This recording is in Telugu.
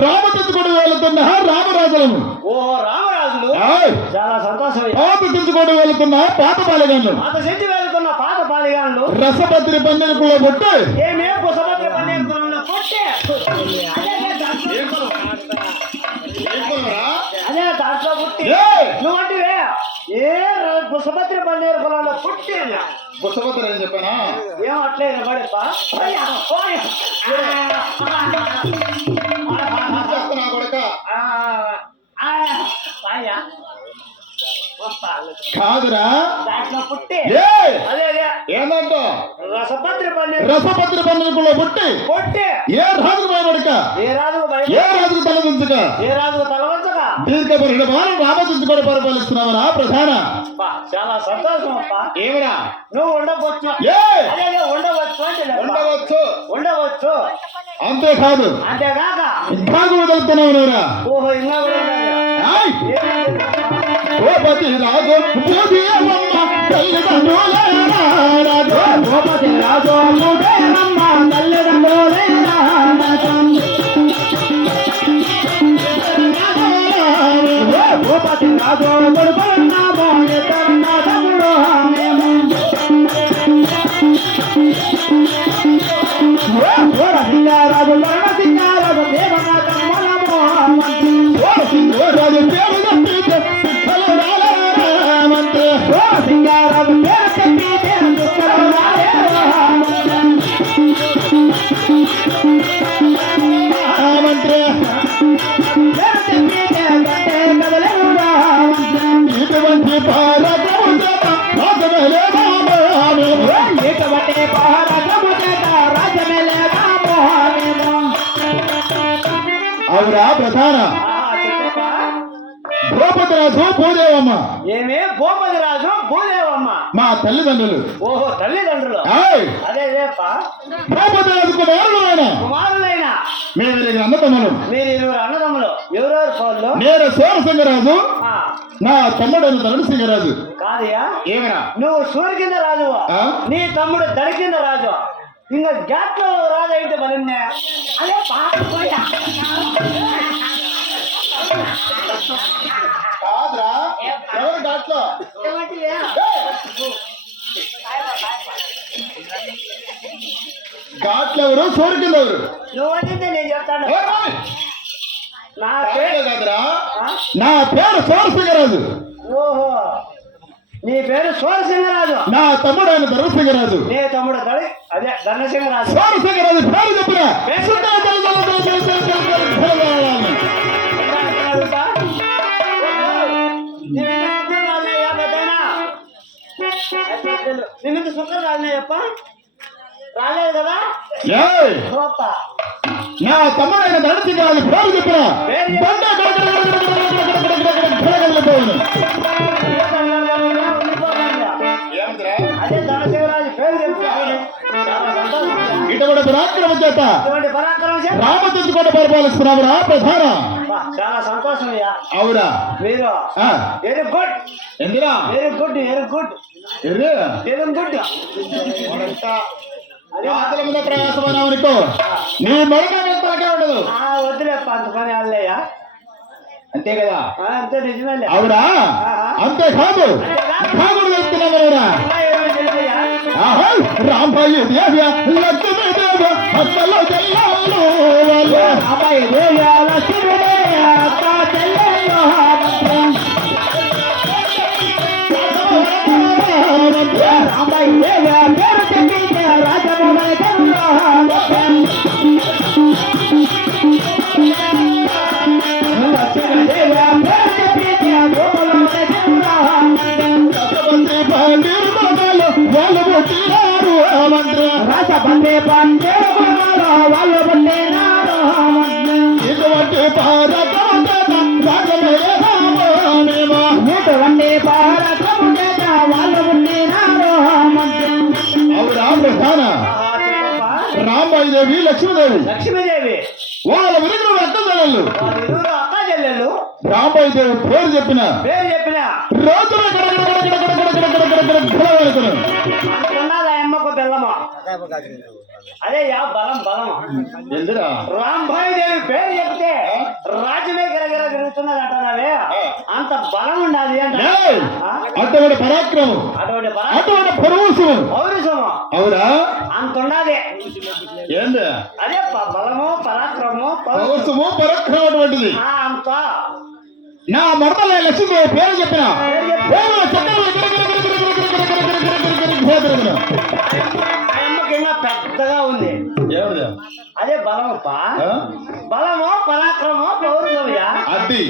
రామతెచ్చుకొని వెళుతున్న రామరాజులను చాలా సంతోషం. పాత తెచ్చుకొని వెళుతున్న పాత పాలిగాన్లు పాత పాలిగాన్లు రసపత్రి పన్నెరుకులో కొట్టి ఏమే పుసపత్రి పన్నెరుకులో కొట్టి అదే దాంట్లో పుట్టి నువ్వు అంటే ఏ పుసపత్రి పన్నెరుకులలో పుట్టి పుసపత్రి అని చెప్పానా ఏం అట్లే పడేపా కొడక కాదురా దాంట్లో పుట్టి ఏందంట రసపత్రి పన్నెరుకులో పుట్టి ఏ రాజుకు భయపడక ఏ రాజుకు తలదించక దీర్ఘపరిణ రామచంద్రుడు పరిపాలిస్తున్నావరా ప్రధాన చాలా సంతోషం అప్ప. ఏమిరా నువ్వు ఉండవచ్చు ఉండవచ్చు అంతేకాదు అంతేకాక ఇంకా వదులుతున్నావు నువ్వురా ఓహో ఇంకా గోపతి రాజు తల్లిదండ్రులమ్మ గోపతి రాజు గోపతి రాజు సింగారాజు సింగారాజు రాజు సింగారాజు ఇటువంటి అవురా ప్రధాన భూపతిరాజు భూదేవమ్మ ఏమే భూపతిరాజు భూదేవమ్మ మా తల్లిదండ్రులు ఓహో తల్లిదండ్రులు అదే భూపతిరాజు కుమారులైనా మీరు అన్నదమ్ములు మీరు ఇరువురు అన్నదమ్ములు ఎవరెవరు పౌరులు నేను సూరసింగరాజు నా తమ్ముడు ధనసింగరాజు కాదయా ఏమిరా నువ్వు సూర్య కింద రాజు నీ తమ్ముడు దడి కింద రాజు ఇంకా జాట్లో రాజు అయితే బలిన్నే అదే కాదురా ఎవరు ఘాట్లో ఘాట్లు ఎవరు సూర్య కింద ఎవరు నువ్వంటే నేను చెప్తాను కాదురా నా పేరు సూరసింగరాజు ఓహో నీ పేరు సూరసింగరాజు నా తమ్ముడు ఆయన ధర్మసింగరాజు నీ తమ్ముడు అదే ధర్మసింగరాజు సూరసింగరాజు పేరు చెప్పిన నిమిత్త సుఖం రాలేదప్ప రాలేదు కదా నా తమ్ముడు ఆయన ధర్మసింగరాజు పేరు చెప్పిన అదే ధనశివరాజు పేరు చెప్తాను ఇటువంటి పరాక్రమ చేత రామచంద్రుడు పరిపాలిస్తున్నావురా ప్రధాన చాలా సంతోషం అవురా మీరు వెరీ గుడ్ ఎందురా వెరీ గుడ్ ప్రయాసమనుకో నీ మరొకే ఉండదు వద్దులేప్ప అంత పని అల్లయ్యా అంతే కదా అంతే నిజమే అవురా అంతేకాదు కాకుడు వెళ్తున్నావురా రాంబాయి దేవ్య లక్ష్మీ దేవ అక్కలో చెల్లాలు రాంబాయి దేవ్య లక్ష్మీ రాంబాయి దేవ్య పేరు చెప్పించే రాజమోహన రాజబందే పండే వాళ్ళు పుట్టినారు ఇటువంటి భారత పరాక్రమం చేత వాళ్ళు ఉండినారు మంత్రం. అవురా ప్రధాన రాంబాయిదేవి లక్ష్మీదేవి లక్ష్మీదేవి వాళ్ళ విరుగుడు అక్కజల్లెళ్ళు వాళ్ళిరువురు అక్కా చెల్లెళ్ళు రాంబాయిదేవి పేరు చెప్పిన పేరు చెప్పిన రోజున అనుకున్నది ఆ అమ్మకు బెల్లమా అదే యా బలం బలం ఎందురా రాంబాయి దేవి పేరు చెప్తే రాజ్యమే గిరగిర తిరుగుతున్నది అంటున్నావే అంత బలం ఉండాలి అంట అటువంటి పరాక్రమం అటువంటి బలం అటువంటి పరవశం పౌరుషము అవురా అంత ఉన్నది ఏంది అదే బలము పరాక్రమము పరవశము పరాక్రమం అటువంటిది అంత నా మడతల లక్ష్మీదేవి పేరు చెప్పిన ఆ అమ్మకి ఇంకా పెద్దగా ఉంది అదే బలమప్ప బలము పరాక్రమము పౌరుషమయ్యా అది